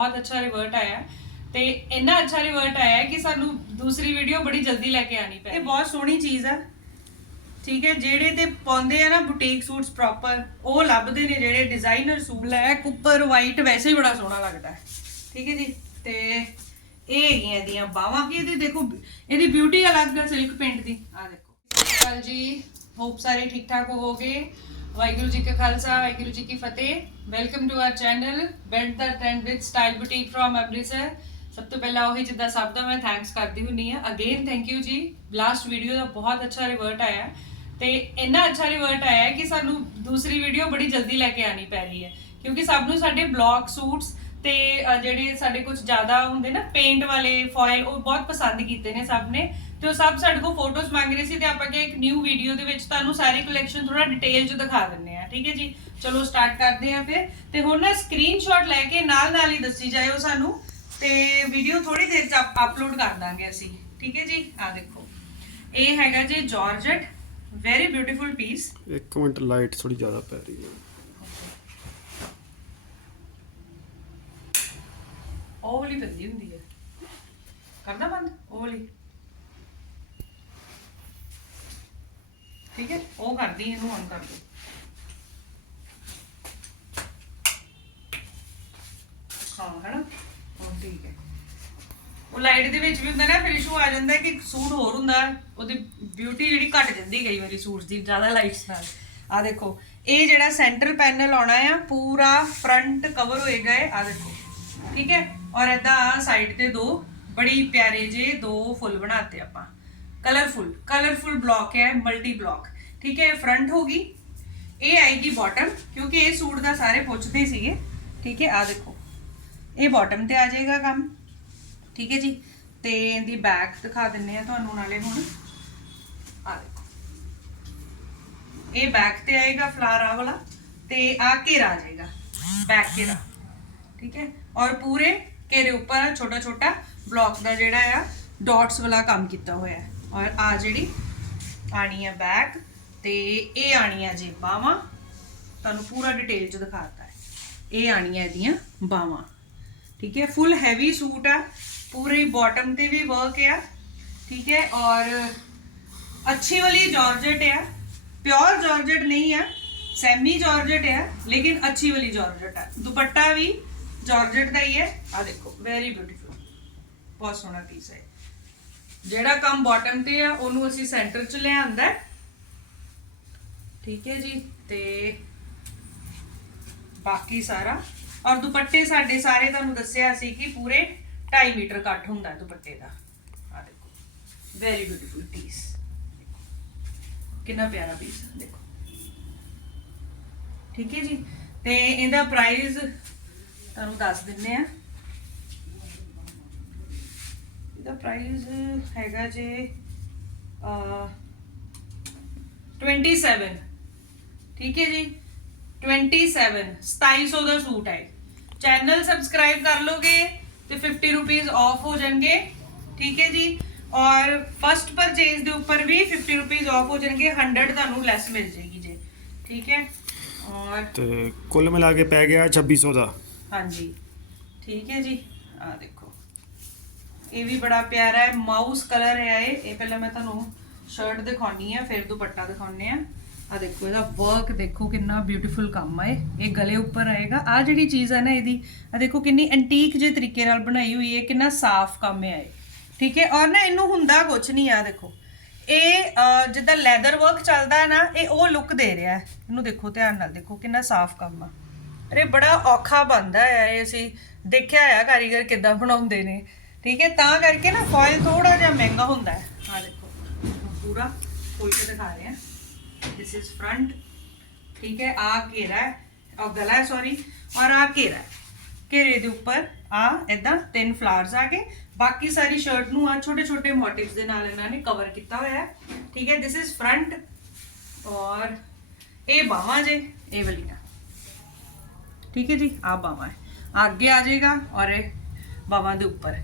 ਬਹੁਤ ਅੱਛਾ ਰਿਵਰਟ ਆਇਆ ਤੇ ਇੰਨਾ ਅੱਛਾ ਰਿਵਰਟ ਆਇਆ ਕਿ ਸਾਨੂੰ ਦੂਸਰੀ ਵੀਡੀਓ ਬੜੀ ਜਲਦੀ ਲੈ ਕੇ ਆਣੀ ਪਈ ਇਹ ਬਹੁਤ ਸੋਹਣੀ ਚੀਜ਼ ਆ। ਠੀਕ ਹੈ ਜਿਹੜੇ ਤੇ ਪਾਉਂਦੇ ਆ ਨਾ ਬੁਟੀਕ ਸੂਟਸ ਪ੍ਰੋਪਰ ਉਹ ਲੱਭਦੇ ਨੇ ਜਿਹੜੇ ਡਿਜ਼ਾਈਨਰ ਸੂਟ ਬਲੈਕ ਉੱਪਰ ਵਾਈਟ ਵੈਸੇ ਹੀ ਬੜਾ ਸੋਹਣਾ ਲੱਗਦਾ ਠੀਕ ਹੈ ਜੀ ਤੇ ਇਹ ਹੈਗੀਆਂ ਇਹਦੀਆਂ ਬਾਹਾਂ। ਕੀ ਇਹਦੀ ਦੇਖੋ ਇਹਦੀ ਬਿਊਟੀ ਅਲੱਗ ਹੈ ਸਿਲਕ ਪਿੰਟ ਦੀ। ਆ ਦੇਖੋ। ਕੱਲ ਜੀ ਹੋਪ ਸਾਰੇ ਠੀਕ ਠਾਕ ਹੋਵੋਗੇ। ਵਾਹਿਗੁਰੂ ਜੀ ਕਾ ਖਾਲਸਾ ਵਾਹਿਗੁਰੂ ਜੀ ਕੀ ਫਤਿਹ। Welcome to our channel band the trend with style boutique firm Amritsar ਸਭ ਤੋਂ ਪਹਿਲਾਂ ਉਹੀ ਜਿੱਦਾਂ ਸਭ ਦਾ ਮੈਂ ਥੈਂਕਸ ਕਰਦੀ ਹੁੰਨੀ ਆ ਅਗੇਨ ਥੈਂਕ ਯੂ ਜੀ। ਲਾਸਟ ਵੀਡੀਓ ਦਾ ਬਹੁਤ ਅੱਛਾ ਰਿਵਰਟ ਆਇਆ। ਹੈ ਤੇ ਇੰਨਾ ਅੱਛਾ ਰਿਵਰਟ ਆਇਆ ਕਿ ਸਾਨੂੰ ਦੂਸਰੀ ਵੀਡੀਓ ਬੜੀ ਜਲਦੀ ਲੈ ਕੇ ਆਣੀ ਪੈ ਰਹੀ ਹੈ। ਕਿਉਂਕਿ ਸਭ ਨੂੰ ਸਾਡੇ ਬਲੌਗ ਸੂਟਸ ਤੇ ਜਿਹੜੇ ਸਾਡੇ ਕੁਝ ਜ਼ਿਆਦਾ ਹੁੰਦੇ ਨਾ ਪੇਂਟ ਵਾਲੇ ਫੋਇਲ ਉਹ ਬਹੁਤ ਪਸੰਦ ਕੀਤੇ ਨੇ ਸਭ ਨੇ। ਤੇ ਉਹ ਸਭ ਸਾਡੇ ਕੋਲ ਫੋਟੋਜ਼ ਮੰਗ ਰਹੇ ਸੀ ਤੇ ਆਪਾਂ ਕਿ ਇੱਕ ਨਿਊ ਵੀਡੀਓ ਦੇ ਵਿੱਚ ਤੁਹਾਨੂੰ ਸਾਰੀ ਕਲੈਕਸ਼ਨ ਥੋੜਾ ਡਿਟੇਲ ਚ ਦਿਖਾ ਦਿੰਨੇ ਆ ਠੀਕ ਹੈ ਜੀ? ਚਲੋ ਸਟਾਰਟ ਕਰਦੇ ਆ ਫਿਰ। ਤੇ ਹੁਣ ਨਾ ਸਕਰੀਨਸ਼ਾਟ ਲੈ ਕੇ ਨਾਲ ਨਾਲ ਹੀ ਦੱਸੀ ਜਾਇਓ ਸਾਨੂੰ ਤੇ ਵੀਡੀਓ ਥੋੜੀ ਦੇਰ ਚ ਅਪਲੋਡ ਕਰ ਦਾਂਗੇ ਅਸੀਂ ਠੀਕ ਹੈ ਜੀ? ਆ ਦੇਖੋ। ਇਹ ਹੈਗਾ ਜੀ ਜਾਰਜਟ ਵੈਰੀ ਬਿਊਟੀਫੁਲ ਪੀਸ ਇੱਕ ਮਿੰਟ ਲਾਈਟ ਥੋੜੀ ਜ਼ਿਆਦਾ ਪੈ ਰਹੀ ਹੈ। ਉਹ ਵਾਲੀ ਬੰਦੀ ਹੁੰਦੀ ਹੈ। ਕਰਦਾ ਬੰਦ? ਉਹ ਵਾਲੀ। ਠੀਕ ਹੈ? ਉਹ ਕਰਦੀ ਇਹਨੂੰ ਔਨ ਕਰ ਦੋ। ਹਾਂ, ਹੈਨਾ? ਉਹ ਠੀਕ ਹੈ। ਉਹ ਲਾਈਟ ਦੇ ਵਿੱਚ ਵੀ ਹੁੰਦਾ ਨਾ, ਫਿਰ ਇਸ਼ੂ ਆ ਜਾਂਦਾ ਹੈ ਕਿ ਸੂਟ ਹੋਰ ਹੁੰਦਾ। ਉਹਦੀ ਬਿਊਟੀ ਜਿਹੜੀ ਘਟ ਜਾਂਦੀ ਕਈ ਵਾਰੀ ਸੂਟ ਦੀ, ਜ਼ਿਆਦਾ ਲਾਈਟਸ ਨਾਲ। ਆ ਦੇਖੋ, ਇਹ ਜਿਹੜਾ ਸੈਂਟਰ ਪੈਨਲ ਆਉਣਾ ਆ, ਪੂਰਾ ਫਰੰਟ ਕਵਰ ਹੋਏਗਾ ਇਹ। ਆ ਦੇਖੋ, ਠੀਕ ਹੈ? ਔਰ ਇਦਾਂ ਸਾਈਡ ਤੇ ਦੋ, ਬੜੀ ਪਿਆਰੇ ਜੇ ਦੋ ਫੁੱਲ ਬਣਾਤੇ ਆਪਾਂ। ਕਲਰਫੁਲ ਕਲਰਫੁਲ ਬਲੌਕ ਹੈ ਮਲਟੀ ਬਲੌਕ ਠੀਕ ਹੈ ਫਰੰਟ ਹੋਗੀ ਇਹ ਆਏਗੀ ਬਾਟਮ ਕਿਉਂਕਿ ਇਹ ਸੂਟ ਦਾ ਸਾਰੇ ਪੁੱਛਦੇ ਸੀਗੇ ਠੀਕ ਹੈ ਆ ਦੇਖੋ ਇਹ ਬਾਟਮ ਤੇ ਆ ਜਾਏਗਾ ਕੰਮ ਠੀਕ ਹੈ ਜੀ ਤੇ ਇਹਦੀ ਬੈਕ ਦਿਖਾ ਦਿੰਨੇ ਆ ਤੁਹਾਨੂੰ ਨਾਲੇ ਹੁਣ ਆ ਦੇਖੋ ਇਹ ਬੈਕ ਤੇ ਆਏਗਾ ਫਲਾਰਾ ਵਾਲਾ ਤੇ ਆ ਘੇਰਾ ਆ ਜਾਏਗਾ ਬੈਕ ਘੇਰਾ ਠੀਕ ਹੈ ਔਰ ਪੂਰੇ ਘੇਰੇ ਉੱਪਰ ਛੋਟਾ ਛੋਟਾ ਬਲੌਕ ਦਾ ਜਿਹੜਾ ਆ ਡਾਟਸ ਵਾਲਾ ਕੰਮ ਕੀਤਾ ਹੋਇਆ ਹੈ ਔਰ ਆ ਜਿਹੜੀ ਆਣੀ ਹੈ ਬੈਕ ਤੇ ਇਹ ਆਣੀ ਹੈ ਜੀ ਬਾਹਾਂ। ਤੁਹਾਨੂੰ ਪੂਰਾ ਡਿਟੇਲ ਚ ਦਿਖਾਤਾ ਹੈ। ਇਹ ਆਣੀਆਂ ਇਹਦੀਆਂ ਬਾਹਾਂ। ਠੀਕ ਹੈ ਫੁੱਲ ਹੈਵੀ ਸੂਟ ਆ। ਪੂਰੀ ਬਾਟਮ ਤੇ ਵੀ ਵਰਕ ਆ। ਠੀਕ ਹੈ, ਔਰ ਅੱਛੀ ਵਾਲੀ ਜਾਰਜਟ ਆ। ਪਿਓਰ ਜਾਰਜਟ ਨਹੀਂ ਆ ਸੈਮੀ ਜਾਰਜਟ ਆ, ਲੇਕਿਨ ਅੱਛੀ ਵਾਲੀ ਜਾਰਜਟ ਆ। ਦੁਪੱਟਾ ਵੀ ਜਾਰਜਟ ਦਾ ਹੀ ਹੈ। ਆ ਦੇਖੋ ਵੈਰੀ ਬਿਊਟੀਫੁਲ ਬਹੁਤ ਸੋਹਣਾ ਪੀਸ ਹੈ ਜਿਹੜਾ ਕੰਮ ਬਾਟਮ ਤੇ ਆ, ਉਹਨੂੰ ਅਸੀਂ ਸੈਂਟਰ 'ਚ ਲਿਆਂਦਾ ਠੀਕ ਹੈ ਜੀ, ਤੇ ਬਾਕੀ ਸਾਰਾ। ਔਰ ਦੁਪੱਟੇ ਸਾਡੇ ਸਾਰੇ ਤੁਹਾਨੂੰ ਦੱਸਿਆ ਸੀ ਕਿ ਪੂਰੇ 2.5 ਮੀਟਰ ਕੱਟ ਹੁੰਦਾ ਦੁਪੱਟੇ ਦਾ। ਆ ਦੇਖੋ ਵੈਰੀ ਬਿਊਟੀਫੁਲ ਪੀਸ ਕਿੰਨਾ ਪਿਆਰਾ ਪੀਸ ਦੇਖੋ। ਠੀਕ ਹੈ ਜੀ, ਤੇ ਇਹਦਾ ਪ੍ਰਾਈਸ ਤੁਹਾਨੂੰ ਦੱਸ ਦਿੰਨੇ ਆ ਇਹਦਾ ਪ੍ਰਾਈਸ ਹੈਗਾ ਜੇ ਅ 27 ਠੀਕ ਹੈ ਜੀ? 27 2700 ਦਾ ਸੂਟ ਹੈ। ਚੈਨਲ ਸਬਸਕ੍ਰਾਈਬ ਕਰ ਲੋਗੇ ਤੇ 50 ਰੁਪੀਸ ਆਫ ਹੋ ਜਾਣਗੇ। ਠੀਕ ਹੈ ਜੀ? ਔਰ ਫਸਟ ਪਰਚੇਜ਼ ਦੇ ਉੱਪਰ ਵੀ 50 ਰੁਪੀਸ ਆਫ ਹੋ ਜਾਣਗੇ। 100 ਤੁਹਾਨੂੰ ਲੈਸ ਮਿਲ ਜੇਗੀ ਜੇ। ਠੀਕ ਹੈ? ਔਰ ਤੇ ਕੁੱਲ ਮਿਲਾ ਕੇ ਪੈ ਗਿਆ 2600 ਦਾ। ਹਾਂਜੀ। ਠੀਕ ਹੈ ਜੀ? ਆ ਦੇਖੋ। ਇਹ ਵੀ ਬੜਾ ਪਿਆਰਾ ਹੈ ਮਾਊਸ ਕਲਰ ਹੈ ਇਹ। ਇਹ ਪਹਿਲਾਂ ਮੈਂ ਤੁਹਾਨੂੰ ਸ਼ਰਟ ਦਿਖਾਉਣੀ ਆ, ਫਿਰ ਦੁਪੱਟਾ ਦਿਖਾਉਣੇ ਆ। ਆ ਦੇਖੋ, ਇਹਦਾ ਵਰਕ ਦੇਖੋ ਕਿੰਨਾ ਬਿਊਟੀਫੁਲ ਕੰਮ ਹੈ ਇਹ। ਗਲੇ ਉੱਪਰ ਆਏਗਾ। ਆ ਜਿਹੜੀ ਚੀਜ਼ ਹੈ ਨਾ ਇਹਦੀ ਆ ਦੇਖੋ ਕਿੰਨੀ ਐਂਟੀਕ ਜੇ ਤਰੀਕੇ ਨਾਲ ਬਣਾਈ ਹੋਈ ਹੈ, ਕਿੰਨਾ ਸਾਫ਼ ਕੰਮ ਹੈ ਇਹ। ਠੀਕ ਹੈ? ਔਰ ਨਾ ਇਹਨੂੰ ਹੁੰਦਾ ਕੁਝ ਨਹੀਂ ਆ ਦੇਖੋ। ਇਹ ਜਿੱਦਾਂ ਲੈਦਰ ਵਰਕ ਚੱਲਦਾ ਹੈ ਨਾ, ਇਹ ਉਹ ਲੁੱਕ ਦੇ ਰਿਹਾ ਹੈ। ਇਹਨੂੰ ਦੇਖੋ, ਧਿਆਨ ਨਾਲ ਦੇਖੋ, ਕਿੰਨਾ ਸਾਫ਼ ਕੰਮ ਆ। ਅਰੇ ਬੜਾ ਔਖਾ ਬਣਦਾ ਹੈ, ਇਹ ਅਸੀਂ ਦੇਖਿਆ ਆ ਕਾਰੀਗਰ ਕਿੱਦਾਂ ਬਣਾਉਂਦੇ ਨੇ। ਠੀਕ ਹੈ, ਤਾਂ ਕਰਕੇ ਨਾ ਫੋਇਲ ਥੋੜਾ ਜਿਹਾ ਮਹਿੰਗਾ ਹੁੰਦਾ ਹੈ। ਆ ਦੇਖੋ ਪੂਰਾ ਖੋਲ ਕੇ ਦਿਖਾ ਰਹੇ। ਹਾਂ ਦਿਸ ਇਜ਼ ਫਰੰਟ ਠੀਕ ਹੈ ਆ ਘੇਰਾ ਹੈ। ਔਰ ਗਲਾ ਹੈ ਸੌਰੀ ਔਰ ਆ ਘੇਰਾ ਹੈ। ਘੇਰੇ ਦੇ ਉੱਪਰ ਆ ਇਦਾਂ ਤਿੰਨ ਫਲਾਵਰਸ ਆ ਗਏ। ਬਾਕੀ ਸਾਰੀ ਸ਼ਰਟ ਨੂੰ ਆ ਛੋਟੇ ਛੋਟੇ ਮੋਟਿਵਸ ਦੇ ਨਾਲ ਇਹਨਾਂ ਨੇ ਕਵਰ ਕੀਤਾ ਹੋਇਆ ਹੈ। ਠੀਕ ਹੈ ਦਿਸ ਇਜ਼ ਫਰੰਟ ਔਰ ਇਹ ਬਾਹਾਂ ਜੇ, ਇਹ ਵਾਲੀਆਂ। ਠੀਕ ਹੈ ਜੀ ਆ ਬਾਹਾਂ ਹੈ। ਆਹ ਅੱਗੇ ਆ ਜਾਏਗਾ ਔਰ ਇਹ ਬਾਹਾਂ ਦੇ ਉੱਪਰ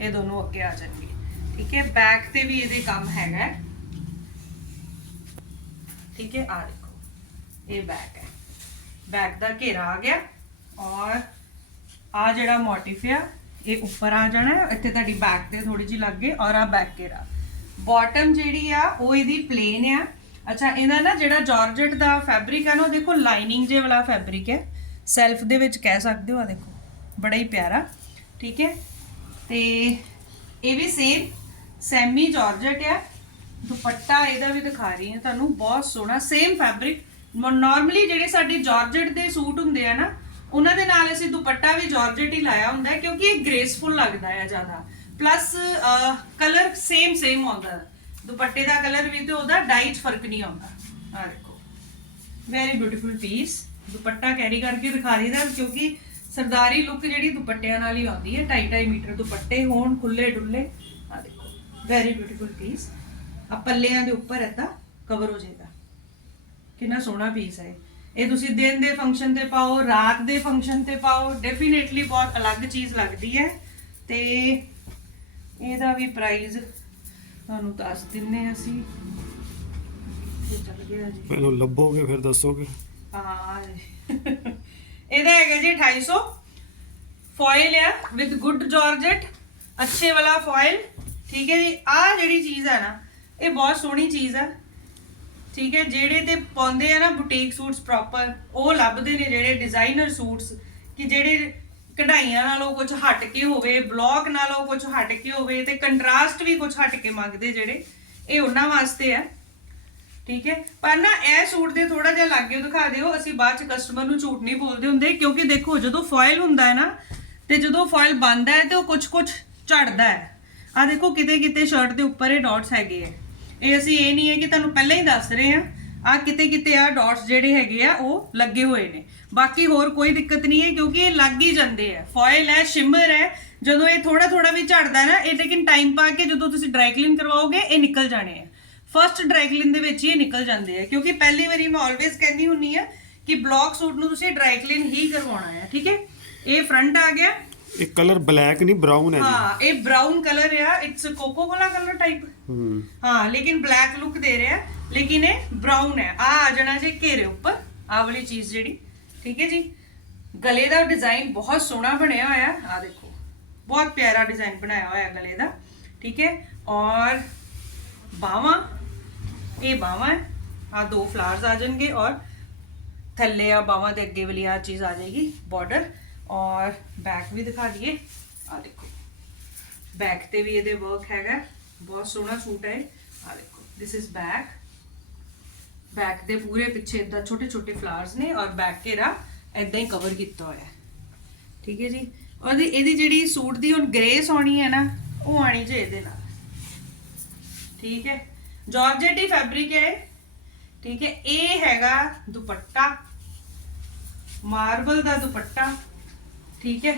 ਇਹ ਦੋਨੋਂ ਅੱਗੇ ਆ ਜਾਣਗੇ। ਠੀਕ ਹੈ? ਬੈਕ ਤੇ ਵੀ ਇਹਦੇ ਕੰਮ ਹੈਗਾ। ਠੀਕ ਹੈ? ਆ ਦੇਖੋ। ਇਹ ਬੈਕ ਹੈ। ਬੈਕ ਦਾ ਘੇਰਾ ਆ ਗਿਆ ਔਰ ਆ ਜਿਹੜਾ ਮੋਟਿਫ ਆ, ਇਹ ਉੱਪਰ ਆ ਜਾਣਾ ਇੱਥੇ ਤੁਹਾਡੀ ਬੈਕ ਤੇ ਥੋੜੀ ਜਿਹੀ ਗਈ ਔਰ ਆ ਬੈਕ ਘੇਰਾ। ਬਾਟਮ ਜਿਹੜੀ ਆ, ਉਹ ਇਹਦੀ ਪਲੇਨ ਆ। ਅੱਛਾ, ਇਹਦਾ ਨਾ ਜਿਹੜਾ ਜਾਰਜਟ ਦਾ ਫੈਬਰਿਕ ਆ ਨਾ, ਉਹ ਦੇਖੋ ਲਾਈਨਿੰਗ ਜੇ ਵਾਲਾ ਫੈਬਰਿਕ ਹੈ। ਸੈਲਫ ਦੇ ਵਿੱਚ ਕਹਿ ਸਕਦੇ ਹੋ ਆ ਦੇਖੋ। ਬੜਾ ਹੀ ਪਿਆਰਾ। ਠੀਕ ਹੈ? ਤੇ ਇਹ ਵੀ ਸੇਮ ਸੈਮੀ ਜਾਰਜਟ ਆ। ਦੁਪੱਟਾ ਇਹਦਾ ਵੀ ਦਿਖਾ ਰਹੀ ਹਾਂ ਤੁਹਾਨੂੰ, ਬਹੁਤ ਸੋਹਣਾ ਸੇਮ ਫੈਬਰਿਕ ਨਾਰਮਲੀ ਜਿਹੜੇ ਸਾਡੇ ਜਾਰਜਟ ਦੇ ਸੂਟ ਹੁੰਦੇ ਆ ਨਾ, ਉਹਨਾਂ ਦੇ ਨਾਲ ਅਸੀਂ ਦੁਪੱਟਾ ਵੀ ਜਾਰਜਟ ਹੀ ਲਾਇਆ ਹੁੰਦਾ ਕਿਉਂਕਿ ਇਹ ਗ੍ਰੇਸਫੁਲ ਲੱਗਦਾ ਹੈ ਜ਼ਿਆਦਾ। ਪਲੱਸ ਕਲਰ ਸੇਮ ਸੇਮ ਆਉਂਦਾ। ਦੁਪੱਟੇ ਦਾ ਕਲਰ ਵੀ ਤੇ ਉਹਦਾ ਡਾਈ 'ਚ ਫ਼ਰਕ ਨਹੀਂ ਆਉਂਦਾ। ਆ ਦੇਖੋ। ਵੈਰੀ ਬਿਊਟੀਫੁਲ ਪੀਸ ਦੁਪੱਟਾ ਕੈਰੀ ਕਰਕੇ ਦਿਖਾ ਰਹੀਦਾ ਕਿਉਂਕਿ ਸਰਦਾਰੀ ਲੁੱਕ ਜਿਹੜੀ ਦੁਪੱਟਿਆਂ ਨਾਲ ਹੀ ਆਉਂਦੀ ਹੈ 2.5 ਮੀਟਰ ਦੁਪੱਟੇ ਹੋਣ ਖੁੱਲੇ ਡੁੱਲੇ ਆ ਦੇਖੋ ਵੈਰੀ ਬਿਊਟੀਫੁਲ ਪੀਸ ਆ ਪੱਲਿਆਂ ਦੇ ਉੱਪਰ ਏਦਾਂ ਕਵਰ ਹੋ ਜਾਏਗਾ। ਕਿੰਨਾ ਸੋਹਣਾ ਪੀਸ ਹੈ ਇਹ। ਤੁਸੀਂ ਦਿਨ ਦੇ ਫੰਕਸ਼ਨ ਤੇ ਪਾਓ ਰਾਤ ਦੇ ਫੰਕਸ਼ਨ ਤੇ ਪਾਓ ਡੈਫੀਨੇਟਲੀ ਬਹੁਤ ਅਲੱਗ ਚੀਜ਼ ਲੱਗਦੀ ਹੈ। ਤੇ ਇਹਦਾ ਵੀ ਪ੍ਰਾਈਸ ਤੁਹਾਨੂੰ ਦੱਸ ਦਿੰਨੇ ਅਸੀਂ। ਇਹ ਚੱਲ ਗਿਆ ਜੀ। ਮੈਨੂੰ ਲੱਭੋਗੇ ਫਿਰ ਦੱਸੋਗੇ। ਹਾਂ। ਇਹਦਾ ਹੈਗਾ ਜੀ 250 ਫੋਇਲ ਆ ਵਿਦ ਗੁੱਡ ਜਾਰਜਟ ਅੱਛੇ ਵਾਲਾ ਫੋਇਲ। ਠੀਕ ਹੈ ਜੀ, ਆਹ ਜਿਹੜੀ ਚੀਜ਼ ਹੈ ਨਾ, ਇਹ ਬਹੁਤ ਸੋਹਣੀ ਚੀਜ਼ ਆ। ਠੀਕ ਹੈ, ਜਿਹੜੇ ਤੇ ਪਾਉਂਦੇ ਆ ਨਾ ਬੁਟੀਕ ਸੂਟਸ ਪ੍ਰੋਪਰ ਉਹ ਲੱਭਦੇ ਨੇ ਜਿਹੜੇ ਡਿਜ਼ਾਈਨਰ ਸੂਟਸ ਕਿ ਜਿਹੜੇ ਕਢਾਈਆਂ ਨਾਲੋਂ ਕੁਝ ਹਟ ਕੇ ਹੋਵੇ ਬਲੌਕ ਨਾਲੋਂ ਕੁਝ ਹਟ ਕੇ ਹੋਵੇ, ਤੇ ਕੰਟਰਾਸਟ ਵੀ ਕੁਝ ਹਟ ਕੇ ਮੰਗਦੇ ਜਿਹੜੇ, ਇਹ ਉਹਨਾਂ ਵਾਸਤੇ ਆ। ਠੀਕ ਹੈ? ਪਰ ਨਾ ਇਹ ਸੂਟ ਦੇ ਥੋੜਾ ਜਿਹਾ ਲਾਗੇ ਦਿਖਾ ਦਿਓ, ਅਸੀਂ ਬਾਅਦ ਚ ਕਸਟਮਰ ਨੂੰ ਝੂਠ ਨਹੀਂ ਬੋਲਦੇ ਹੁੰਦੇ, ਕਿਉਂਕਿ ਦੇਖੋ ਜਦੋਂ ਫੋਇਲ ਹੁੰਦਾ ਹੈ ਨਾ, ਤੇ ਜਦੋਂ ਫੋਇਲ ਬੰਦਾ ਹੈ ਤੇ ਉਹ ਕੁਝ ਕੁਝ ਝੜਦਾ ਹੈ। ਆ ਦੇਖੋ ਕਿਤੇ ਕਿਤੇ ਸ਼ਰਟ ਦੇ ਉੱਪਰ ਇਹ ਡਾਟਸ ਹੈਗੇ ਆ। ਇਹ ਅਸੀਂ ਇਹ ਨਹੀਂ ਹੈ ਕਿ ਤੁਹਾਨੂੰ ਪਹਿਲਾਂ ਹੀ ਦੱਸ ਰਹੇ ਆ ਆ ਕਿਤੇ ਕਿਤੇ ਆ ਡਾਟਸ ਜਿਹੜੇ ਹੈਗੇ ਆ, ਉਹ ਲੱਗੇ ਹੋਏ ਨੇ। ਬਾਕੀ ਹੋਰ ਕੋਈ ਦਿੱਕਤ ਨਹੀਂ ਹੈ, ਕਿਉਂਕਿ ਇਹ ਲੱਗ ਹੀ ਜਾਂਦੇ ਆ। ਫੋਇਲ ਹੈ ਸ਼ਿਮਰ ਹੈ, ਜਦੋਂ ਇਹ ਥੋੜਾ ਥੋੜਾ ਵੀ ਝੜਦਾ ਨਾ, ਇਹ ਲੇਕਿਨ ਟਾਈਮ ਪਾ ਕੇ ਜਦੋਂ ਤੁਸੀਂ ਡਰਾਈ ਕਲੀਨ ਕਰਵਾਓਗੇ, ਇਹ ਨਿਕਲ ਜਾਣੇ ਆ। ਫਰਸਟ ਡਰਾਈ ਕਲੀਨ ਦੇ ਵਿੱਚ ਹੀ ਨਿਕਲ ਜਾਂਦੇ ਆ ਕਿਉਂਕਿ ਪਹਿਲੀ ਵਾਰੀ ਮੈਂ ਆਲਵੇਜ਼ ਕਹਿੰਦੀ ਹੁੰਨੀ ਆ ਕਿ ਬਲੌਕ ਸੂਟ ਨੂੰ ਤੁਸੀਂ ਡਰਾਈ ਕਲੀਨ ਹੀ ਕਰਵਾਉਣਾ ਹੈ ਠੀਕ ਹੈ? ਇਹ ਫਰੰਟ ਆ ਗਿਆ। ਇਹ ਕਲਰ ਬਲੈਕ ਨਹੀਂ ਬਰਾਊਨ ਹੈ ਹਾਂ ਇਹ ਬ੍ਰਾਊਨ ਕਲਰ ਆ it's Coca Cola colour type ਹੂੰ। ਹਾਂ ਲੇਕਿਨ ਬਲੈਕ ਲੁੱਕ ਦੇ ਰਿਹਾ ਲੇਕਿਨ ਇਹ ਬ੍ਰਾਊਨ ਹੈ। ਆ ਆ ਜਾਣਾ ਜੇ ਘੇਰੇ ਉੱਪਰ ਆ ਵਾਲੀ ਚੀਜ਼ ਜਿਹੜੀ ਠੀਕ ਹੈ ਜੀ? ਗਲੇ ਦਾ ਡਿਜ਼ਾਈਨ ਬਹੁਤ ਸੋਹਣਾ ਬਣਿਆ ਹੋਇਆ ਆ ਦੇਖੋ। ਬਹੁਤ ਪਿਆਰਾ ਡਿਜ਼ਾਈਨ ਬਣਾਇਆ ਹੋਇਆ ਗਲੇ ਦਾ ਠੀਕ ਹੈ? ਔਰ ਬਾਹਾਂ ਇਹ ਬਾਹਾਂ ਹੈ। ਆ ਦੋ ਫਲਾਵਰਸ ਆ ਜਾਣਗੇ ਔਰ ਥੱਲੇ ਆ ਬਾਹਾਂ ਦੇ ਅੱਗੇ ਵਾਲੀ ਆ ਚੀਜ਼ ਆ ਜਾਏਗੀ ਬਾਰਡਰ ਔਰ ਬੈਕ ਵੀ ਦਿਖਾ ਦਈਏ। ਆ ਦੇਖੋ। ਬੈਕ ਤੇ ਵੀ ਇਹਦੇ ਵਰਕ ਹੈਗਾ। ਬਹੁਤ ਸੋਹਣਾ ਸੂਟ ਹੈ ਆ ਦੇਖੋ। ਥਿਸ ਇਜ਼ ਬੈਕ ਬੈਕ ਦੇ ਪੂਰੇ ਪਿੱਛੇ ਇਦਾਂ ਛੋਟੇ ਛੋਟੇ ਫਲਾਵਰਸ ਨੇ ਔਰ ਬੈਕ ਘੇਰਾ ਇਦਾਂ ਹੀ ਕਵਰ ਕੀਤਾ ਹੋਇਆ ਠੀਕ ਹੈ ਜੀ? ਔਰ ਇਹਦੀ- ਇਹਦੀ ਜਿਹੜੀ ਸੂਟ ਦੀ ਹੁਣ ਗ੍ਰੇਸ ਆਉਣੀ ਹੈ ਨਾ, ਉਹ ਆਣੀ ਜੇ ਇਹਦੇ ਨਾਲ। ਠੀਕ ਹੈ? ਜਾਰਜਟ ਹੀ ਫੈਬਰਿਕ ਹੈ, ਠੀਕ ਹੈ, ਇਹ ਹੈਗਾ ਦੁਪੱਟਾ, ਮਾਰਬਲ ਦਾ ਦੁਪੱਟਾ, ਠੀਕ ਹੈ,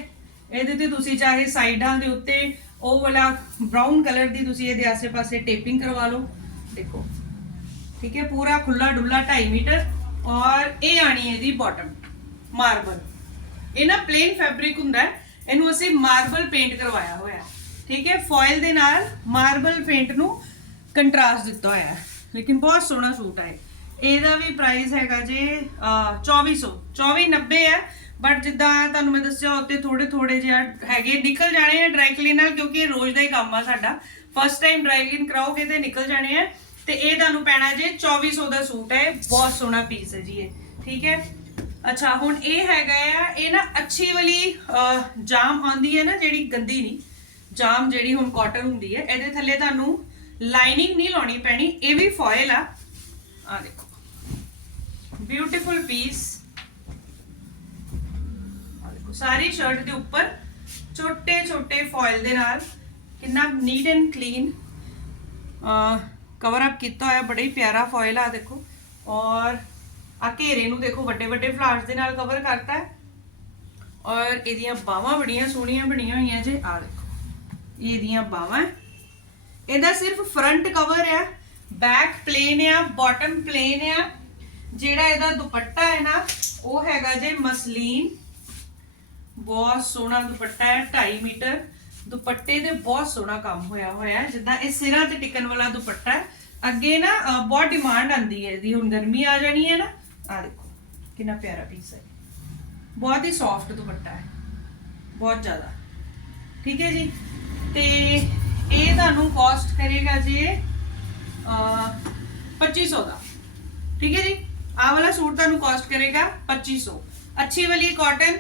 ਇਹਦੇ ਤੇ ਤੁਸੀਂ ਚਾਹੇ ਸਾਈਡਾਂ ਦੇ ਉੱਤੇ ਉਹ ਵਾਲਾ ਬ੍ਰਾਊਨ ਕਲਰ ਦੀ ਤੁਸੀਂ ਇਹਦੇ ਆਸੇ-ਪਾਸੇ ਟੇਪਿੰਗ ਕਰਵਾ ਲਓ, ਦੇਖੋ, ਠੀਕ ਹੈ, ਪੂਰਾ ਖੁੱਲਾ ਡੁੱਲਾ 2.5 ਮੀਟਰ ਔਰ ਇਹ ਆਣੀ ਹੈ ਇਹਦੀ ਬਾਟਮ ਮਾਰਬਲ, ਇਹ ਨਾ ਪਲੇਨ ਫੈਬਰਿਕ ਹੁੰਦਾ ਇਹਨੂੰ ਅਸੀਂ ਮਾਰਬਲ ਪੇਂਟ ਕਰਵਾਇਆ ਹੋਇਆ ਠੀਕ ਹੈ ਫੋਇਲ ਦੇ ਨਾਲ ਮਾਰਬਲ ਪੇਂਟ ਨੂੰ ਕੰਟਰਾਸਟ ਦਿੱਤਾ ਹੋਇਆ ਹੈ। ਲੇਕਿਨ ਬਹੁਤ ਸੋਹਣਾ ਸੂਟ ਹੈ ਇਹਦਾ ਵੀ ਪ੍ਰਾਈਸ ਹੈਗਾ ਜੀ ਅਹ, 2400 2490 ਹੈ ਬਟ ਜਿੱਦਾਂ ਤੁਹਾਨੂੰ ਮੈਂ ਦੱਸਿਆ ਉੱਤੇ ਥੋੜੇ ਥੋੜੇ ਜਿਹਾ ਹੈਗੇ ਨਿਕਲ ਜਾਣੇ ਆ ਡਰਾਈ ਕਲੀਨ ਨਾਲ ਕਿਉਂਕਿ ਇਹ ਰੋਜ਼ ਦਾ ਹੀ ਕੰਮ ਆ ਸਾਡਾ। ਫਸਟ ਟਾਈਮ ਡਰਾਈ ਕਲੀਨ ਕਰਾਓਗੇ ਤੇ ਨਿਕਲ ਜਾਣੇ ਆ। ਤੇ ਇਹ ਤੁਹਾਨੂੰ ਪੈਣਾ ਜੇ 2400 ਦਾ ਸੂਟ ਹੈ। ਬਹੁਤ ਸੋਹਣਾ ਪੀਸ ਹੈ ਜੀ ਇਹ। ਠੀਕ ਹੈ? ਅੱਛਾ ਹੁਣ ਇਹ ਹੈਗਾ ਆ ਇਹ ਨਾ ਅੱਛੀ ਵਾਲੀ ਜਾਮ ਆਉਂਦੀ ਹੈ ਨਾ ਜਿਹੜੀ ਗੰਦੀ ਨਹੀਂ। ਜਾਮ ਜਿਹੜੀ ਹੁਣ ਕਾਟਨ ਹੁੰਦੀ ਹੈ ਇਹਦੇ ਥੱਲੇ ਤੁਹਾਨੂੰ ਲਾਈਨਿੰਗ ਨਹੀਂ ਲਾਉਣੀ ਪੈਣੀ, ਇਹ ਵੀ ਫੋਇਲ ਆ। ਆ ਦੇਖੋ। ਬਿਊਟੀਫੁਲ ਪੀਸ ਆ ਦੇਖੋ, ਸਾਰੀ ਸ਼ਰਟ ਦੇ ਉੱਪਰ ਛੋਟੇ ਛੋਟੇ ਫੋਇਲ ਦੇ ਨਾਲ ਕਿੰਨਾ neat and clean cover up ਕੀਤਾ ਹੋਇਆ, ਬੜਾ ਹੀ ਪਿਆਰਾ ਫੋਇਲ ਆ, ਦੇਖੋ। ਔਰ ਆ ਘੇਰੇ ਨੂੰ ਦੇਖੋ, ਵੱਡੇ ਵੱਡੇ ਫਲਾਵਰਸ ਦੇ ਨਾਲ ਕਵਰ ਕਰਤਾ ਹੈ। ਔਰ ਇਹਦੀਆਂ ਬਾਹਾਂ ਬੜੀਆਂ ਸੋਹਣੀਆਂ ਬਣੀਆਂ ਹੋਈਆਂ ਜੇ ਆ ਦੇਖੋ। ਇਹਦੀਆਂ ਬਾਹਾਂ ਇਹਦਾ ਸਿਰਫ ਫਰੰਟ ਕਵਰ ਆ ਬੈਕ ਪਲੇਨ ਆ ਬਾਟਮ ਪਲੇਨ ਆ। ਜਿਹੜਾ ਇਹਦਾ ਦੁਪੱਟਾ ਹੈ ਨਾ, ਉਹ ਹੈਗਾ ਜੇ ਮਸਲੀਨ। ਬਹੁਤ ਸੋਹਣਾ ਦੁਪੱਟਾ ਹੈ 2.5 ਮੀਟਰ। ਦੁਪੱਟੇ ਦੇ ਬਹੁਤ ਸੋਹਣਾ ਕੰਮ ਹੋਇਆ ਹੋਇਆ ਜਿੱਦਾਂ ਇਹ ਸਿਰਾਂ ਤੇ ਟਿਕਣ ਵਾਲਾ ਦੁਪੱਟਾ ਹੈ। ਅੱਗੇ ਨਾ ਬਹੁਤ ਡਿਮਾਂਡ ਆਂਦੀ ਹੈ ਇਹਦੀ, ਹੁਣ ਗਰਮੀ ਆ ਜਾਣੀ ਹੈ ਨਾ। ਆ ਦੇਖੋ, ਕਿੰਨਾ ਪਿਆਰਾ ਪੀਸ ਹੈ। ਬਹੁਤ ਹੀ ਸੌਫਟ ਦੁਪੱਟਾ ਹੈ, ਬਹੁਤ ਜ਼ਿਆਦਾ। ਠੀਕ ਹੈ ਜੀ? ਤੇ ਇਹ ਤੁਹਾਨੂੰ ਕਾਸਟ ਕਰੇਗਾ ਜੀ ਅਹ 2500 ਦਾ। ਠੀਕ ਹੈ ਜੀ? ਆਹ ਵਾਲਾ ਸੂਟ ਤੁਹਾਨੂੰ ਕਾਸਟ ਕਰੇਗਾ 2500 ਅੱਛੀ ਵਾਲੀ ਕਾਟਨ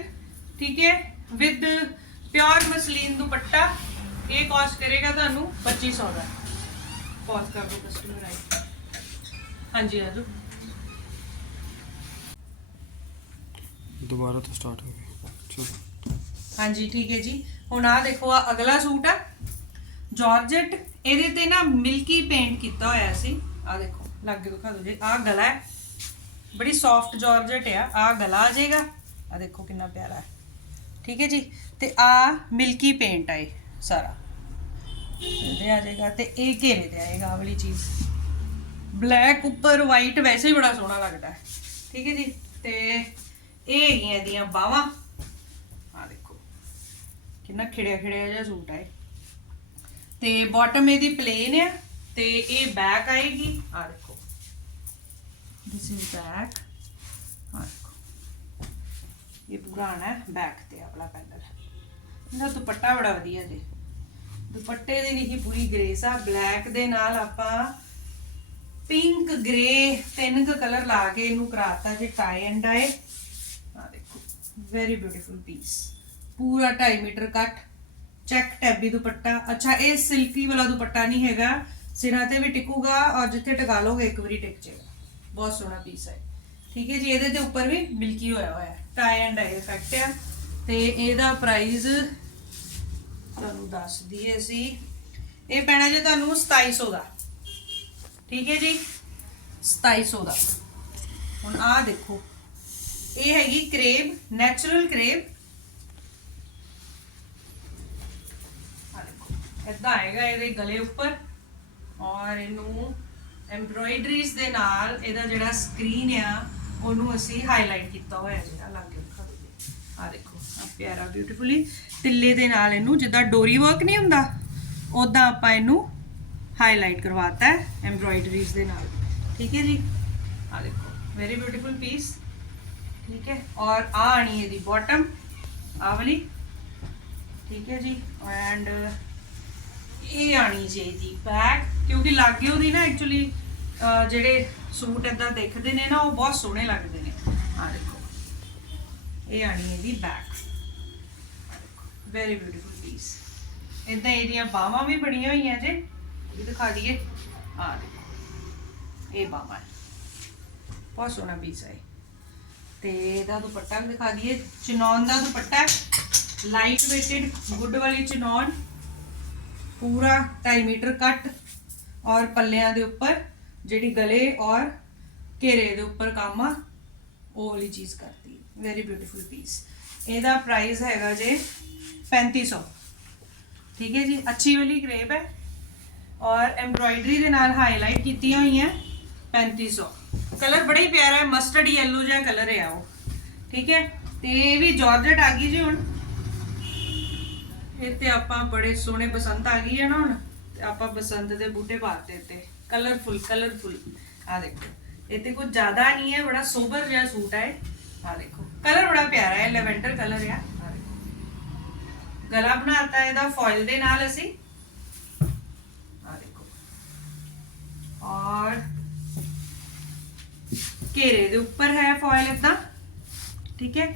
ਠੀਕ ਹੈ? ਵਿਦ ਪਿਓਰ ਮਸਲੀਨ ਦੁਪੱਟਾ ਇਹ ਕਾਸਟ ਕਰੇਗਾ ਤੁਹਾਨੂੰ 2500 ਦਾ। ਪੌਜ਼ ਕਰ ਕਸਟਮਰ ਆਈ। ਹਾਂਜੀ ਆਜੋ ਦੁਬਾਰਾ ਤੋਂ ਸਟਾਰਟ ਹੋ ਗਿਆ। ਚਲੋ। ਹਾਂਜੀ ਠੀਕ ਹੈ ਜੀ। ਹੁਣ ਆ ਦੇਖੋ ਆ ਅਗਲਾ ਸੂਟ ਆ। ਜਾਰਜਟ ਇਹਦੇ ਤੇ ਨਾ ਮਿਲਕੀ ਪੇਂਟ ਕੀਤਾ ਹੋਇਆ ਸੀ। ਆ ਦੇਖੋ, ਲੱਗੇ ਦਿਖਾ ਦਿਓ ਜੀ। ਆ ਗਲਾ ਹੈ। ਬੜੀ ਸੌਫਟ ਜਾਰਜਟ ਆ। ਆ ਗਲਾ ਆ ਜਾਏਗਾ। ਆ ਦੇਖੋ ਕਿੰਨਾ ਪਿਆਰਾ ਹੈ। ਠੀਕ ਹੈ ਜੀ? ਤੇ ਆ ਮਿਲਕੀ ਪੇਂਟ ਆਏ ਸਾਰਾ। ਇਹਦੇ ਆ ਜਾਏਗਾ ਤੇ ਇਹ ਘੇਰੇ ਤੇ ਆਏਗਾ ਆਹ ਵਾਲੀ ਚੀਜ਼। ਬਲੈਕ ਉੱਪਰ ਵਾਈਟ ਵੈਸੇ ਹੀ ਬੜਾ ਸੋਹਣਾ ਲੱਗਦਾ ਹੈ। ਠੀਕ ਹੈ ਜੀ? ਤੇ ਇਹ ਹੈਗੀਆਂ ਇਹਦੀਆਂ ਬਾਹਾਂ। ਆ ਦੇਖੋ। ਕਿੰਨਾ ਖਿੜਿਆ ਖਿੜਿਆ ਜਿਹਾ ਸੂਟ ਹੈ ਤੇ ਬਾਟਮ ਇਹਦੀ ਪਲੇਨ ਆ ਤੇ ਇਹ ਬੈਕ ਆਏਗੀ। ਆ ਦੇਖੋ। ਦਿਸ ਇਜ਼ ਬੈਕ ਆ ਦੇਖੋ। ਇਹ ਪੂਰਾ ਆਣਾ ਬੈਕ ਤੇ ਆਪਣਾ ਪੈਨਲ ਇਹਦਾ ਦੁਪੱਟਾ ਬੜਾ ਵਧੀਆ ਜੀ। ਦੁਪੱਟੇ ਦੀ ਨਹੀਂ, ਪੂਰੀ ਗ੍ਰੇਸ ਆ ਬਲੈਕ ਦੇ ਨਾਲ ਆਪਾਂ ਪਿੰਕ ਗ੍ਰੇ ਤਿੰਨ ਕੁ ਕਲਰ ਲਾ ਕੇ ਇਹਨੂੰ ਕਰਾਤਾ ਜੇ ਟਾਈ ਐਂਡ ਡਾਈ ਆ ਦੇਖੋ। ਵੈਰੀ ਬਿਊਟੀਫੁਲ ਪੀਸ ਪੂਰਾ 2.5 ਮੀਟਰ ਕੱਟ। ਚੈੱਕ ਟੈਬੀ ਦੁਪੱਟਾ। ਅੱਛਾ, ਇਹ ਸਿਲਕੀ ਵਾਲਾ ਦੁਪੱਟਾ ਨਹੀਂ ਹੈਗਾ। ਸਿਰਾਂ ਤੇ ਵੀ ਟਿਕੂਗਾ ਔਰ ਜਿੱਥੇ ਟਿਕਾ ਲੋਗੇ ਇੱਕ ਵਾਰੀ ਟਿਕ ਜਾਏਗਾ। ਬਹੁਤ ਸੋਹਣਾ ਪੀਸ ਹੈ। ਠੀਕ ਹੈ ਜੀ, ਇਹਦੇ ਦੇ ਉੱਪਰ ਵੀ ਮਿਲਕੀ ਹੋਇਆ ਹੋਇਆ ਹੈ। ਟਾਈ ਐਂਡ ਡਾਈ ਇਫੈਕਟ ਆ। ਤੇ ਇਹਦਾ ਪ੍ਰਾਈਸ ਤੁਹਾਨੂੰ ਦੱਸ ਦਈਏ ਅਸੀਂ। ਇਹ ਪੈਣਾ ਜੇ ਤੁਹਾਨੂੰ 2700 ਦਾ। ਠੀਕ ਹੈ ਜੀ 2700 ਦਾ। ਹੁਣ ਆਹ ਦੇਖੋ। ਇਹ ਹੈਗੀ ਕਰੇਬ ਨੈਚੁਰਲ ਕਰੇਬ ਆ ਦੇਖੋ ਇਦਾਂ ਆਏਗਾ ਇਹਦੇ ਗਲੇ ਉੱਪਰ ਔਰ ਇਹਨੂੰ ਐਮਬ੍ਰੋਇਡਰੀਜ਼ ਦੇ ਨਾਲ ਇਹਦਾ ਜਿਹੜਾ ਸਕਰੀਨ ਆ, ਉਹਨੂੰ ਅਸੀਂ ਹਾਈਲਾਈਟ ਕੀਤਾ ਹੋਇਆ ਜਿਹੜਾ ਲੱਗ ਰੱਖਾ ਦੋਗੇ ਆ ਦੇਖੋ ਆ ਪਿਆਰਾ ਬਿਊਟੀਫੁਲੀ ਤਿੱਲੇ ਦੇ ਨਾਲ ਇਹਨੂੰ ਜਿੱਦਾਂ ਡੋਰੀ ਵਰਕ ਨਹੀਂ ਹੁੰਦਾ ਉਦਾਂ ਆਪਾਂ ਇਹਨੂੰ ਹਾਈਲਾਈਟ ਕਰਵਾਤਾ ਹੈ ਐਮਬ੍ਰੋਇਡਰੀਜ਼ ਦੇ ਨਾਲ। ਠੀਕ ਹੈ ਜੀ? ਆ ਦੇਖੋ ਵੈਰੀ ਬਿਊਟੀਫੁਲ ਪੀਸ ਠੀਕ ਹੈ? ਔਰ ਆ ਆਣੀ ਇਹਦੀ ਬਾਟਮ ਆ ਵਾਲੀ। ਠੀਕ ਹੈ ਜੀ? ਐਂਡ ਇਹ ਆਣੀ ਜੀ ਇਹਦੀ ਬੈਕ ਕਿਉਂਕਿ ਲਾਗੇ ਉਹਦੀ ਨਾ ਐਕਚੁਅਲੀ ਜਿਹੜੇ ਸੂਟ ਇਦਾਂ ਦਿਖਦੇ ਨੇ ਨਾ, ਉਹ ਬਹੁਤ ਸੋਹਣੇ ਲੱਗਦੇ ਨੇ। ਆ ਦੇਖੋ। ਇਹ ਆਣੀ ਇਹਦੀ ਬੈਕ ਵੈਰੀ ਬਿਊਟੀਫੁਲ ਪੀਸ ਇਦਾਂ ਇਹਦੀਆਂ ਬਾਹਾਂ ਵੀ ਬਣੀਆਂ ਹੋਈਆਂ ਜੇ। ਇਹ ਵੀ ਦਿਖਾ ਦਈਏ। ਆ ਦੇਖੋ। ਇਹ ਬਾਹਾਂ ਬਹੁਤ ਸੋਹਣਾ ਪੀਸ ਹੈ ਤੇ ਇਹਦਾ ਦੁਪੱਟਾ ਵੀ ਦਿਖਾ ਦਈਏ। ਚਨੌਨ ਦਾ ਦੁਪੱਟਾ। ਲਾਈਟ weighted ਗੁੱਡ ਵਾਲੀ ਚਨੌਨ। ਪੂਰਾ 2.5 ਮੀਟਰ ਕੱਟ ਔਰ ਪੱਲਿਆਂ ਦੇ ਉੱਪਰ ਜਿਹੜੀ ਗਲੇ ਔਰ ਘੇਰੇ ਦੇ ਉੱਪਰ ਕੰਮ ਆ, ਉਹ ਵਾਲੀ ਚੀਜ਼ ਕਰਤੀ ਵੈਰੀ ਬਿਊਟੀਫੁਲ ਪੀਸ ਇਹਦਾ ਪ੍ਰਾਈਸ ਹੈਗਾ ਜੇ 3500 ਠੀਕ ਹੈ ਜੀ, ਅੱਛੀ ਵਾਲੀ ਕਰੇਪ ਹੈ ਔਰ ਐਮਬ੍ਰੋਇਡਰੀ ਦੇ ਨਾਲ ਹਾਈਲਾਈਟ ਕੀਤੀਆਂ ਹੋਈਆਂ 3500 ਕਲਰ ਬੜਾ ਹੀ ਪਿਆਰਾ ਹੈ ਮਸਟਰਡ ਯੈਲੋ ਜਿਹਾ ਕਲਰ ਹੈ ਉਹ। ਠੀਕ ਹੈ, ਤੇ ਇਹ ਵੀ ਜਾਰਜਟ ਆ ਗਈ ਜੀ ਹੁਣ। ਇਹ ਤੇ ਆਪਾਂ ਬੜੇ ਸੋਹਣੇ ਬਸੰਤ ਆ ਗਈ ਹੈ ਨਾ ਹੁਣ, ਤੇ ਆਪਾਂ ਬਸੰਤ ਦੇ ਬੂਟੇ ਪਾਤੇ ਤੇ ਕਲਰਫੁਲ ਕਲਰਫੁਲ ਆ ਦੇਖੋ, ਇਹ ਤੇ ਕੁਝ ਜ਼ਿਆਦਾ ਨਹੀਂ ਹੈ, ਬੜਾ ਸੋਬਰ ਜਿਹਾ ਸੂਟ ਹੈ ਆ ਦੇਖੋ ਕਲਰ ਬੜਾ ਪਿਆਰਾ ਹੈ ਲੈਵੈਂਡਰ ਕਲਰ ਹੈ ਆ ਦੇਖੋ। ਗਲਾ ਬਣਾਤਾ ਇਹਦਾ ਫੋਇਲ ਦੇ ਨਾਲ ਅਸੀਂ। ਆ ਦੇਖੋ। ਔਰ ਘੇਰੇ ਦੇ ਉੱਪਰ ਹੈ ਫੋਇਲ ਇਦਾਂ ਠੀਕ ਹੈ?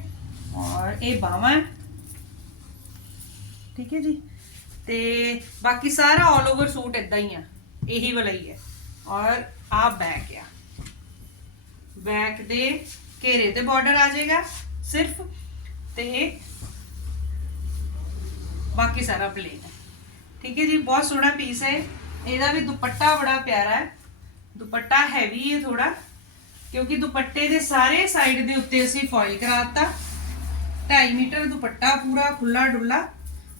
ਔਰ ਇਹ ਬਾਹਾਂ ਹੈ। ਠੀਕ ਹੈ ਜੀ? ਤੇ ਬਾਕੀ ਸਾਰਾ ਆਲ ਓਵਰ ਸੂਟ ਇਦਾਂ ਹੀ ਆ। ਇਹੀ ਵਾਲਾ ਹੀ ਹੈ। ਔਰ ਆ ਬੈਕ ਆ। ਬੈਕ ਦੇ ਘੇਰੇ ਤੇ ਬਾਰਡਰ ਆ ਜਾਏਗਾ ਸਿਰਫ ਤੇ ਬਾਕੀ ਸਾਰਾ ਪਲੇਨ ਠੀਕ ਹੈ ਜੀ? ਬਹੁਤ ਸੋਹਣਾ ਪੀਸ ਹੈ। ਇਹਦਾ ਵੀ ਦੁਪੱਟਾ ਬੜਾ ਪਿਆਰਾ ਹੈ। ਦੁਪੱਟਾ ਹੈਵੀ ਹੈ ਥੋੜਾ ਕਿਉਂਕਿ ਦੁਪੱਟੇ ਦੇ ਸਾਰੇ ਸਾਈਡ ਦੇ ਉੱਤੇ ਅਸੀਂ ਫੋਇਲ ਕਰਾਤਾ। 2.5 ਮੀਟਰ ਦੁਪੱਟਾ ਪੂਰਾ ਖੁੱਲਾ ਡੁੱਲਾ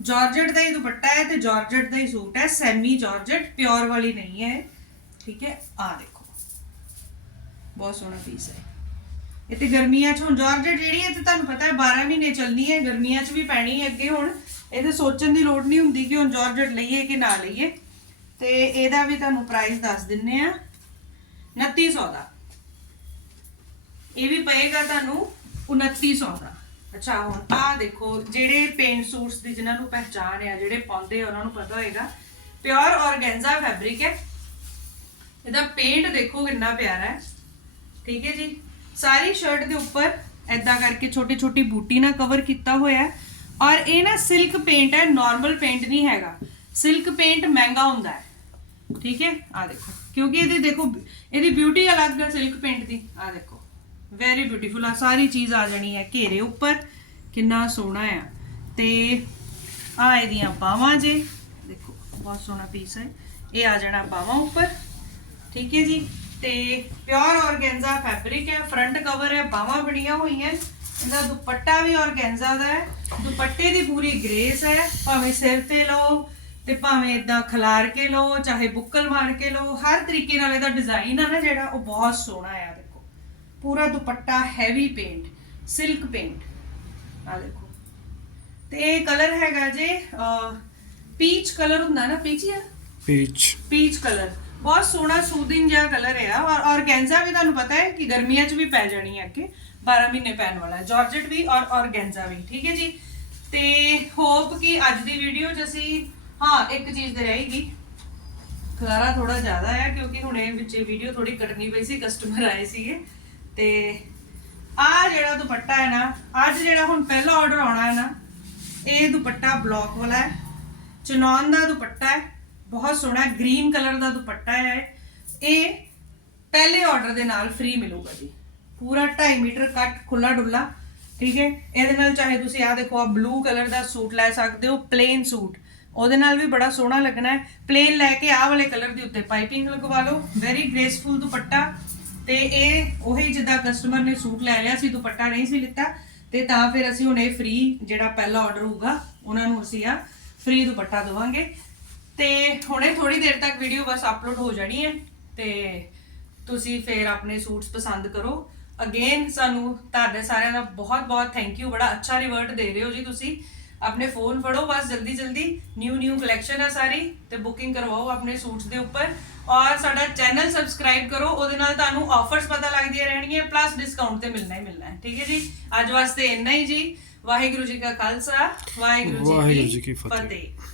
ਜਾਰਜਟ ਦਾ ਹੀ ਦੁਪੱਟਾ ਹੈ ਤੇ ਜਾਰਜਟ ਦਾ ਹੀ ਸੂਟ ਹੈ, ਸੈਮੀ ਜਾਰਜਟ, ਪਿਓਰ ਵਾਲੀ ਨਹੀਂ ਹੈ। ਠੀਕ ਹੈ ਆ ਦੇਖੋ। ਬਹੁਤ ਸੋਹਣਾ ਪੀਸ ਹੈ। ਇਹ ਤੇ ਗਰਮੀਆਂ 'ਚ ਹੁਣ ਜਾਰਜਟ ਜਿਹੜੀ ਹੈ ਤੇ ਤੁਹਾਨੂੰ ਪਤਾ ਹੈ 12 ਮਹੀਨੇ ਚੱਲਣੀ ਹੈ, ਗਰਮੀਆਂ 'ਚ ਵੀ ਪੈਣੀ ਹੈ ਅੱਗੇ ਹੁਣ। ਇਹਦੇ ਸੋਚਣ ਦੀ ਲੋੜ ਨਹੀਂ ਹੁੰਦੀ ਕਿ ਹੁਣ ਜਾਰਜਟ ਲਈਏ ਕਿ ਨਾ ਲਈਏ। ਤੇ ਇਹਦਾ ਵੀ ਤੁਹਾਨੂੰ ਪ੍ਰਾਈਸ ਦੱਸ ਦਿੰਨੇ ਆ। 2900 ਦਾ। ਇਹ ਵੀ ਪਏਗਾ ਤੁਹਾਨੂੰ 2900 ਦਾ। ਅੱਛਾ, ਹੁਣ ਆਹ ਦੇਖੋ, ਜਿਹੜੇ ਪੇਂਟ ਸੂਟਸ ਦੀ ਜਿਨ੍ਹਾਂ ਨੂੰ ਪਹਿਚਾਨ ਆ, ਜਿਹੜੇ ਪਾਉਂਦੇ ਆ, ਉਹਨਾਂ ਨੂੰ ਪਤਾ ਹੋਏਗਾ। ਪਿਓਰ ਔਰਗੈਂਜ਼ਾ ਫੈਬਰਿਕ ਹੈ। ਇਹਦਾ ਪੇਂਟ ਦੇਖੋ ਕਿੰਨਾ ਪਿਆਰਾ ਹੈ। ਠੀਕ ਹੈ ਜੀ? ਸਾਰੀ ਸ਼ਰਟ ਦੇ ਉੱਪਰ ਐਦਾਂ ਕਰਕੇ ਛੋਟੀ ਛੋਟੀ ਬੂਟੀ ਨਾਲ ਕਵਰ ਕੀਤਾ ਹੋਇਆ ਹੈ। ਔਰ ਇਹ ਨਾ ਸਿਲਕ ਪੇਂਟ ਹੈ ਨਾਰਮਲ ਪੇਂਟ ਨਹੀਂ ਹੈਗਾ। ਸਿਲਕ ਪੇਂਟ ਮਹਿੰਗਾ ਹੁੰਦਾ ਹੈ। ਠੀਕ ਹੈ? ਆ ਦੇਖੋ। ਕਿਉਂਕਿ ਇਹਦੀ ਦੇਖੋ, ਇਹਦੀ ਬਿਊਟੀ ਅਲੱਗ ਹੈ ਸਿਲਕ ਪੇਂਟ ਦੀ। ਆ ਦੇਖੋ। ਵੈਰੀ ਬਿਊਟੀਫੁਲ ਆ, ਸਾਰੀ ਚੀਜ਼ ਆ ਜਾਣੀ ਹੈ ਘੇਰੇ ਉੱਪਰ। ਕਿੰਨਾ ਸੋਹਣਾ ਆ। ਤੇ ਆ ਇਹਦੀਆਂ ਬਾਹਾਂ ਜੇ। ਦੇਖੋ, ਬਹੁਤ ਸੋਹਣਾ ਪੀਸ ਹੈ। ਇਹ ਆ ਜਾਣਾ ਬਾਹਾਂ ਉੱਪਰ। ਠੀਕ ਹੈ ਜੀ? ਤੇ ਪਿਓਰ ਔਰਗੈਂਜ਼ਾ ਫੈਬਰਿਕ ਹੈ। ਫਰੰਟ ਕਵਰ ਹੈ। ਬਾਹਾਂ ਬਣੀਆਂ ਹੋਈਆਂ। ਇਹਦਾ ਦੁਪੱਟਾ ਵੀ ਔਰਗੈਂਜ਼ਾ ਦਾ ਹੈ। ਦੁਪੱਟੇ ਦੀ ਪੂਰੀ ਗ੍ਰੇਸ ਹੈ। ਭਾਵੇਂ ਸਿਰ ਤੇ ਲਓ ਤੇ ਭਾਵੇਂ ਇਦਾਂ ਖਿਲਾਰ ਕੇ ਲਓ, ਚਾਹੇ ਬੁੱਕਲ ਮਾਰ ਕੇ ਲਓ। ਹਰ ਤਰੀਕੇ ਨਾਲ ਇਹਦਾ ਡਿਜ਼ਾਈਨ ਆ ਨਾ ਜਿਹੜਾ, ਉਹ ਬਹੁਤ ਸੋਹਣਾ ਆ। ਪੂਰਾ dupatta heavy paint silk paint ਆ ਦੇਖੋ। ਤੇ ਇਹ ਕਲਰ ਹੈਗਾ ਜੇ ਪੀਚ ਕਲਰ ਹੁੰਦਾ ਨਾ ਪੀਚ ਆ? ਪੀਚ ਪੀਚ ਕਲਰ ਬਹੁਤ ਸੋਹਣਾ ਸੂਦਿੰਗ ਜਿਹਾ ਕਲਰ ਹੈ ਔਰ ਔਰਗੈਂਜ਼ਾ ਵੀ ਤੁਹਾਨੂੰ ਪਤਾ ਹੈ ਕਿ ਗਰਮੀਆਂ 'ਚ ਵੀ ਪੈ ਜਾਣੀ ਹੈ ਅੱਗੇ। 12 ਮਹੀਨੇ ਪੈਣ ਵਾਲਾ। ਹੈ ਜਾਰਜਟ ਵੀ ਔਰ ਔਰਗੈਂਜ਼ਾ ਵੀ। ਠੀਕ ਹੈ ਜੀ? ਤੇ ਹੋਪ ਕਿ ਅੱਜ ਦੀ ਵੀਡੀਓ 'ਚ ਅਸੀਂ ਹਾਂ ਇੱਕ ਚੀਜ਼ ਤੇ ਰਹੇਗੀ। ਖਲਾਰਾ ਥੋੜਾ ਜ਼ਿਆਦਾ ਹੈ ਕਿਉਂਕਿ ਹੁਣੇ ਵਿੱਚੇ ਵੀਡੀਓ ਥੋੜੀ ਕੱਟਣੀ ਪਈ ਸੀ ਕਸਟਮਰ ਆਏ ਸੀਗੇ। ਤੇ ਆ ਜਿਹੜਾ ਦੁਪੱਟਾ ਹੈ ਨਾ, ਅੱਜ ਜਿਹੜਾ ਹੁਣ ਪਹਿਲਾ ਆਰਡਰ ਆਉਣਾ ਹੈ ਨਾ, ਇਹ ਦੁਪੱਟਾ ਬਲੌਕ ਵਾਲਾ ਹੈ। ਚਨੌਨ ਦਾ ਦੁਪੱਟਾ ਹੈ, ਬਹੁਤ ਸੋਹਣਾ ਗ੍ਰੀਨ ਕਲਰ ਦਾ ਦੁਪੱਟਾ ਹੈ ਇਹ। ਪਹਿਲੇ ਆਰਡਰ ਦੇ ਨਾਲ ਫ੍ਰੀ ਮਿਲੂਗਾ ਜੀ। ਪੂਰਾ 2.5 ਮੀਟਰ ਕੱਟ ਖੁੱਲਾ ਡੁੱਲਾ, ਠੀਕ ਹੈ? ਇਹਦੇ ਨਾਲ ਚਾਹੇ ਤੁਸੀਂ ਆ ਦੇਖੋ ਆ ਬਲੂ ਕਲਰ ਦਾ ਸੂਟ ਲੈ ਸਕਦੇ ਹੋ ਪਲੇਨ ਸੂਟ। ਉਹਦੇ ਨਾਲ ਵੀ ਬੜਾ ਸੋਹਣਾ ਲੱਗਣਾ ਹੈ। ਪਲੇਨ ਲੈ ਕੇ ਆਹ ਵਾਲੇ ਕਲਰ ਦੇ ਉੱਤੇ ਪਾਈਪਿੰਗ ਲਗਵਾ ਲਓ। Very graceful dupatta. ਤੇ ਇਹ ਉਹੀ ਜਿੱਦਾਂ ਕਸਟਮਰ ਨੇ ਸੂਟ ਲੈ ਲਿਆ ਸੀ ਦੁਪੱਟਾ ਨਹੀਂ ਸੀ ਲਿੱਤਾ, ਤੇ ਤਾਂ ਫਿਰ ਅਸੀਂ ਹੁਣ ਇਹ ਫ੍ਰੀ ਜਿਹੜਾ ਪਹਿਲਾ ਆਰਡਰ ਹੋਊਗਾ, ਉਹਨਾਂ ਨੂੰ ਅਸੀਂ ਆ ਫ੍ਰੀ ਦੁਪੱਟਾ ਦੇਵਾਂਗੇ। ਤੇ ਹੁਣੇ ਥੋੜੀ ਦੇਰ ਤੱਕ ਵੀਡੀਓ ਬਸ ਅਪਲੋਡ ਹੋ ਜਾਣੀ ਹੈ, ਤੇ ਤੁਸੀਂ ਫਿਰ ਆਪਣੇ ਸੂਟਸ ਪਸੰਦ ਕਰੋ। ਅਗੇਨ ਸਾਨੂੰ ਤੁਹਾਡੇ ਸਾਰਿਆਂ ਦਾ ਬਹੁਤ ਬਹੁਤ ਥੈਂਕ ਯੂ ਬੜਾ ਅੱਛਾ ਰਿਵਰਟ ਦੇ ਰਹੇ ਹੋ ਜੀ ਤੁਸੀਂ। ਆਪਣੇ ਫੋਨ ਫੜੋ ਬਸ ਜਲਦੀ ਜਲਦੀ ਨਿਊ ਨਿਊ ਕਲੈਕਸ਼ਨ ਆ ਸਾਰੀ, ਤੇ ਬੁਕਿੰਗ ਕਰਵਾਓ ਆਪਣੇ ਸੂਟਸ ਦੇ ਉੱਪਰ। ਔਰ ਸਾਡਾ ਚੈਨਲ ਸਬਸਕ੍ਰਾਈਬ ਕਰੋ ਉਹਦੇ ਨਾਲ ਤੁਹਾਨੂੰ ਆਫਰਸ ਪਤਾ ਲੱਗਦੀਆਂ ਰਹਿਣਗੀਆਂ ਪਲੱਸ ਡਿਸਕਾਊਂਟ ਤੇ ਮਿਲਣਾ ਹੀ ਮਿਲਣਾ ਹੈ। ਠੀਕ ਹੈ ਜੀ? ਅੱਜ ਵਾਸਤੇ ਇੰਨਾ ਹੀ ਜੀ। ਵਾਹਿਗੁਰੂ ਜੀ ਕਾ ਖਾਲਸਾ ਵਾਹਿਗੁਰੂ ਜੀ ਕੀ। ਫਤਿਹ।